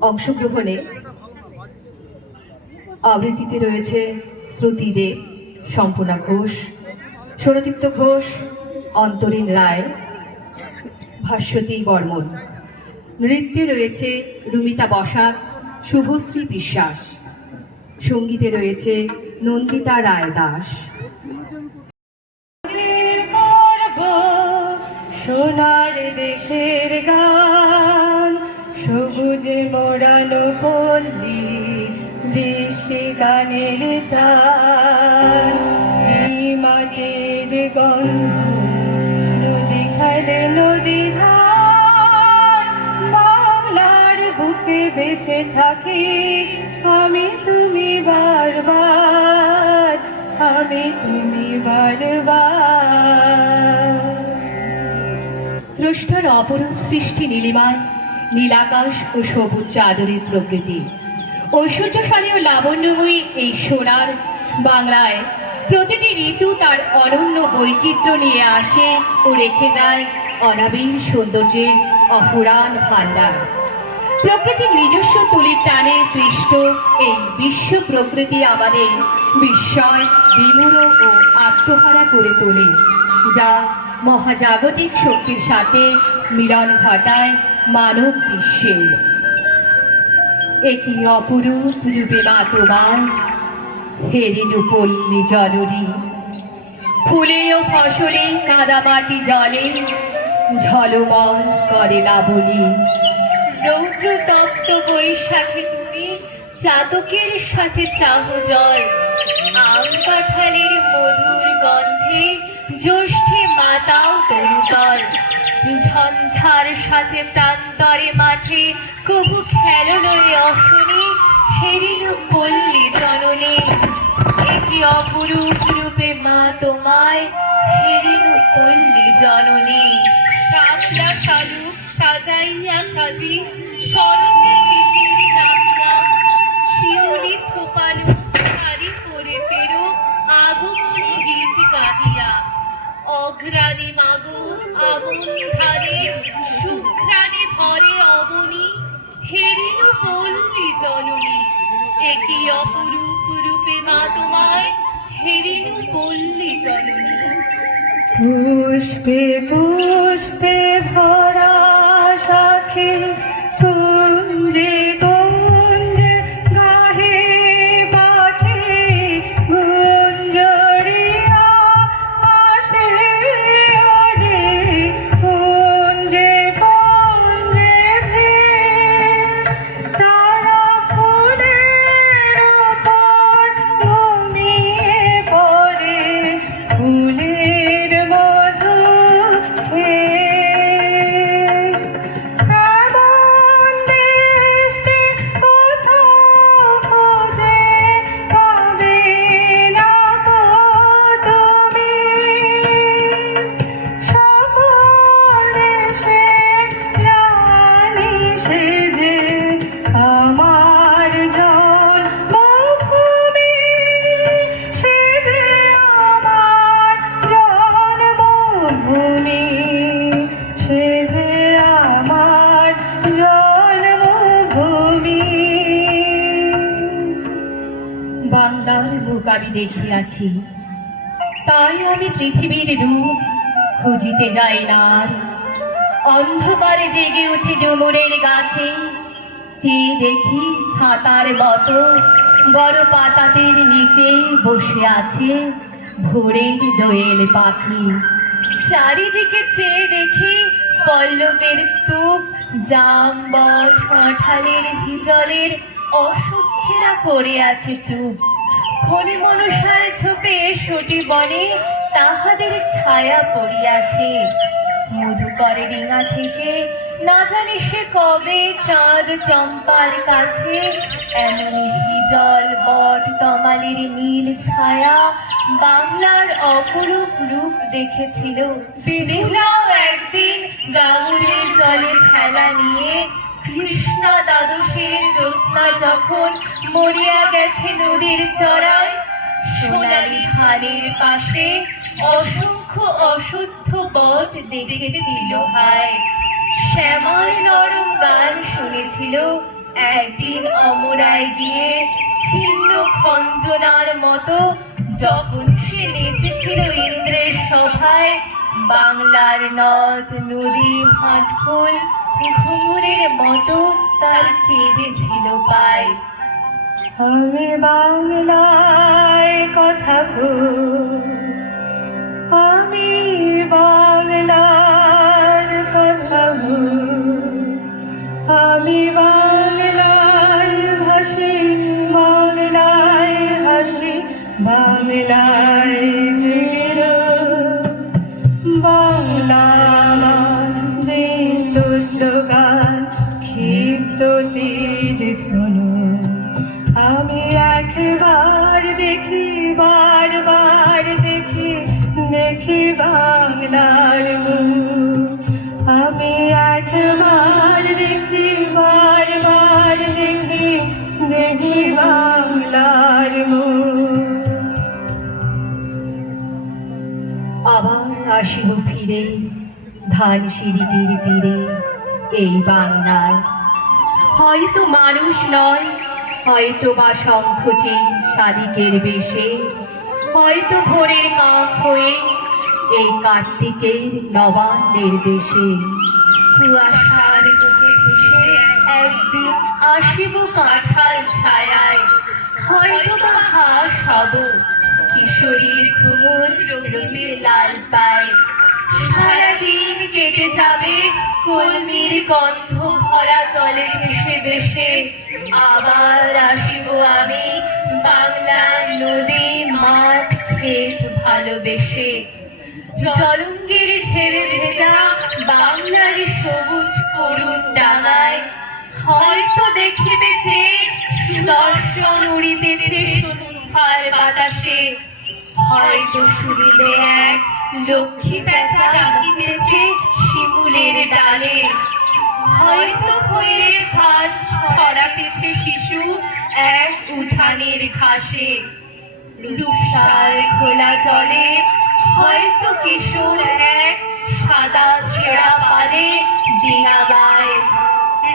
অংশগ্রহণে আবৃত্তিতে রয়েছে শ্রুতি দেব সম্পূর্ণা ঘোষ সৌরদীপ্ত ঘোষ, অন্তরীণ রায়, ভাস্বতী বর্মন। নৃত্যে রয়েছে রুমিতা বসাক, শুভশ্রী বিশ্বাস। সঙ্গীতে রয়েছে নন্দিতা রায় দাস। সোনার দেশের গান। সবুজে মোড়ানো পল্লী, বৃষ্টি গানের তার গন্ধ নদী ধার। বাংলার বুকে বেঁচে থাকি আমি, তুমি বারবার, আমি, তুমি বারবার। স্রষ্টার অপরূপ সৃষ্টি নীলিমায় নীলাকাশ ও সবুজ চাদরের প্রকৃতি। ঐশ্বর্যশালী ও লাবণ্যময়ী এই সোনার বাংলায় প্রতিটি ঋতু তার অনন্য বৈচিত্র্য নিয়ে আসে ও রেখে যায় অনাবিল সৌন্দর্যের অফুরান ভাণ্ডার। প্রকৃতির নিজস্ব তুলির টানে সৃষ্ট এই বিশ্ব প্রকৃতি আমাদের বিস্ময়, বিমূঢ় ও আত্মহারা করে তোলে, যা মহাজাগতিক শক্তির সাথে মিলন ঘটায় মানব বিশ্বের একই অপরূপ রূপে মা তোমার হেরিনু পল্লী জননী ফুলে ও ফসলে কাদামাটি জলে ঝলমল করে লাবণী রৌদ্র তপ্ত বৈশাখে তুমি চাতকের সাথে চাহ জল কাঁঠালের মধুর গন্ধে জ্যৈষ্ঠে মাতাও তরুতল ঝঞ্ঝার সাথে প্রান্তরে মাঠে কবু খেলনরে অশনি হেরিল পল্লী জননী। একি অপরূপ রূপে মা তোমায় হেরিল পল্লী জননী। শাপলা শালুক সাজাইয়া সাজি অঘ্রাণী মাগো আগুন ধারে সুঘ্রাণে ভরে অবনী, হেরিনু পল্লি জননী একই অপরূপ রূপে মা তোমায়, হেরিনু পল্লি জননী। পুষ্পে পুষ্পে ভরা শাখে বুক আমি দেখিয়াছি। তাই আমি পৃথিবীর রূপ খুঁজিতে যাই না অন্ধকারে জেগে উঠে ডুমুরের গাছে। চেয়ে দেখি ছাতার মতো বড় পাতাতের নিচে বসে আছে ভোরের দোয়েল পাখি। চারিদিকে চেয়ে দেখি পল্লবের স্তূপ জাম বট কাঁঠালের হিজলের অসুখ ঘেরা পড়ে আছে চুপ। ফণি মনুষার ছোপে সটি বনে তাহাদের ছায়া পড়িয়াছে। মধুকরে ডিঙা থেকে, না জানি সে কবে চাঁদ চম্পার কাছে, এমনই হিজল বট তমালের নীল ছায়া বাংলার অপরূপ রূপ দেখেছিল। বিদিলাও একদিন গাঙুরের জলে খেলা নিয়ে, কৃষ্ণা দ্বাদশের জ্যোৎস্না যখন মরিয়া গেছে নদীর চড়ায় সোনালি ধানের পাশে অসংখ্য অশুদ্ধ বট দেখেছিল হায়। শ্যামার নরম গান শুনেছিল একদিন অমরায় গিয়ে ছিন্ন খঞ্জনার মতো। যখন সে নেচেছিল ইন্দ্রের সভায়, বাংলার নদ, নদী ভাটফুল ঘুমুরের মতো তার কেঁদেছিল পায় আমি বাংলায় কথা কই আমি বাংলার কথা বলি। আমি বাংলায় ধান সিঁড়িটির তীরে এই বাংলায়। হয়তো মানুষ নয়, হয়তো বা শঙ্খচি শালিকের বেশে, হয়তো ভোরের কাক হয়ে এই কার্তিকের নবান্নের দেশে। কুয়াশার বুকে ভেসে একদিন আসিব কাঁঠাল ছায়ায়। হয়তো বা হাস হব কিশোরীর ঘুমুর রঙে লাল পায়। সারাদিন কেটে যাবে, কলমির গন্ধ ভরা জলে ভেসে ভেসে। আবার আসিব আমি বাংলার নদী মাঠ ক্ষেত ভালোবেসে। জলঙ্গির ঢেলে ভেজা বাংলার সবুজ করুণ ডাঙায়। হয়তো দেখিবেছে, সুদর্শন উড়িতেছে সন্ধ্যার বাতাসে। হয়তো শুনিবে এক লক্ষ্মী পেঁচা ডাকিতেছে শিমুলের ডালে। হয়তো খয়ের ধান ছড়াতেছে শিশু এক উঠানের ঘাসে। রূপসার খোলা জলে হয়তো কিশোর এক সাদা ছেঁড়া পালে দিনাগায়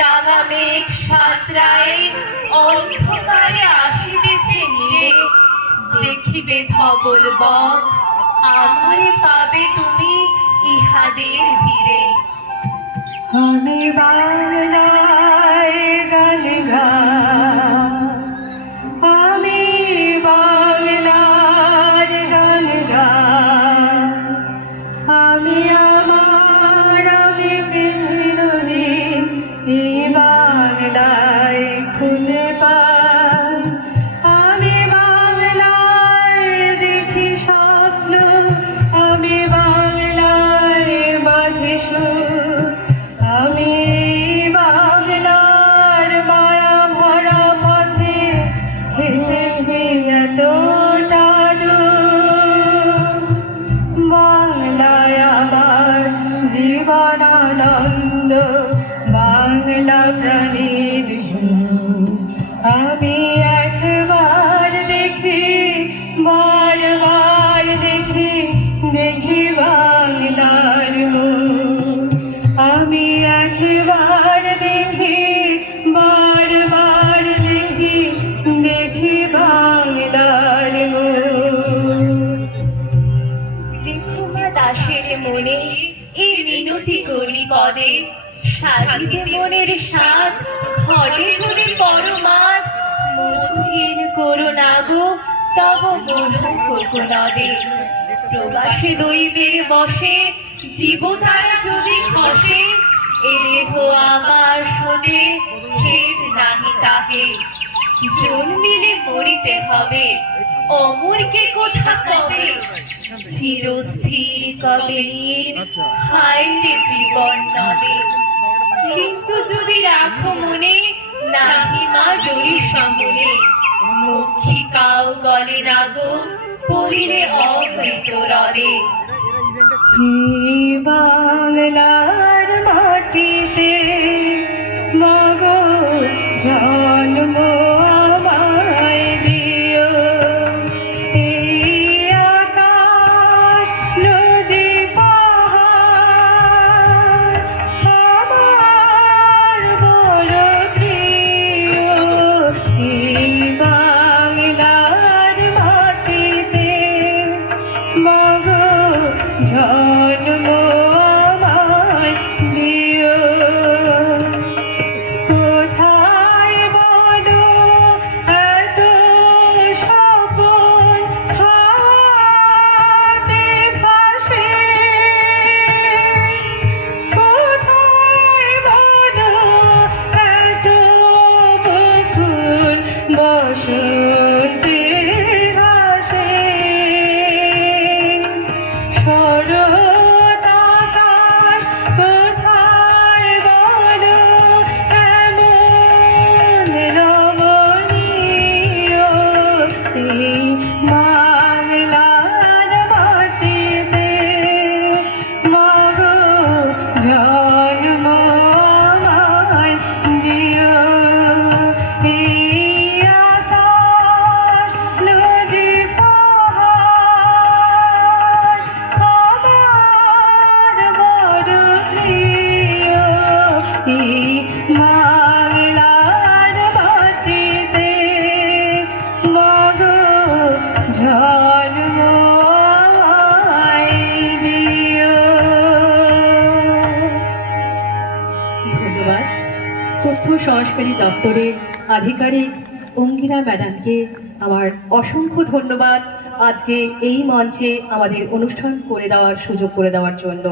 রাঙা মেঘ সাঁতরায় অন্ধকারে আসিতেছে নিরে। দেখিবে ধবল বক আমারে পাবে তুমি ইহাদের ভিড়ে। আমি বাংলায় জীবনানন্দ বাংলা প্রাণীর আমি মিনতি করি পদে সাধিতে মনের স্বাদ ঘটে যদি পরমাদ মধুহীন করুণা গো, তব মন কোকনদে। প্রবাসে দৈবের বসে জীবতারা যদি খসে, এ দেহ আমার শোনে, খেদ নাহি তাহে। জন্মিলে মরিতে হবে, অমরকে কোথা কবে? চিরস্থির কবে নীর হায় রে জীবন নদে। কিন্তু যদি রাখো মনে নাহি মা ডরি সামনে। মুখিকাও গলে না গো পড়িলে অমৃত রদে এই বাংলার মাটিতে সংস্কৃতি দপ্তরের আধিকারিক অঙ্গিরা ম্যাডামকে আমার অসংখ্য ধন্যবাদ। আজকে এই মঞ্চে আমাদের অনুষ্ঠান করে দেওয়ার সুযোগ করে দেওয়ার জন্য।